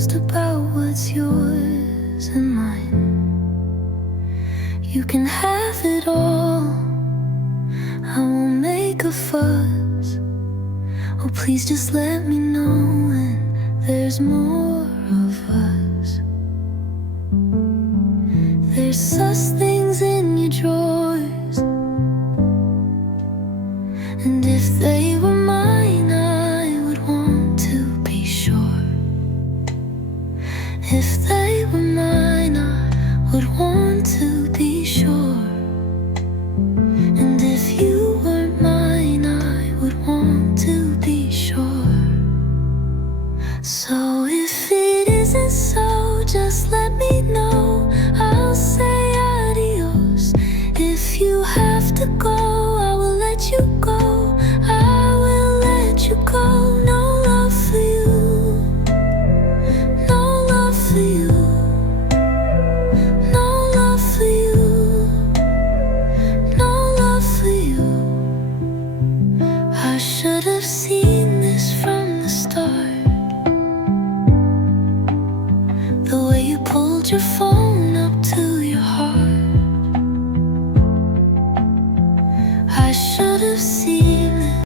confused about what's yours and mine. You can have it all, I won't make a fuss. Oh, please just let me know when there's more of us. There's such things in your drawers, and if they were mine, I would want to be sure. If they were mine, I would want to be sure. And if you weren't mine, I would want to be sure. So if it isn't so, just let me know. I'll say adios. If you have to go, I will let you go. I will let you go. No love for you, no love for you, no love for you, no love for you. I should have seen this from the start. The way you pulled your phone